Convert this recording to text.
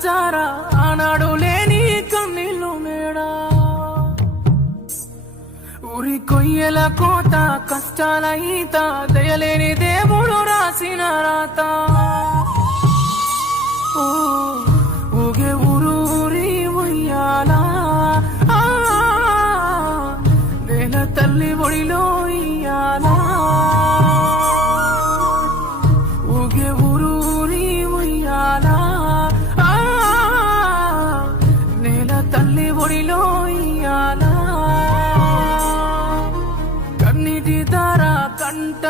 Zara ఆనాడు లేని కన్నీళ్ళు మేడా ఊరి కొయ్యల కోత కష్టాల ఈత దయలేని దేవుడు రాసిన రాత ఊగే ఊరు ఊరి ఉయ్యాలా నేల తల్లి ఒడిలో ఇయ్యాలా ఊగే ఊరు ఊరి ఉయ్యాలా నేల తల్లి ఒడిలో ఇయ్యాలా కన్నీటి ధార కంట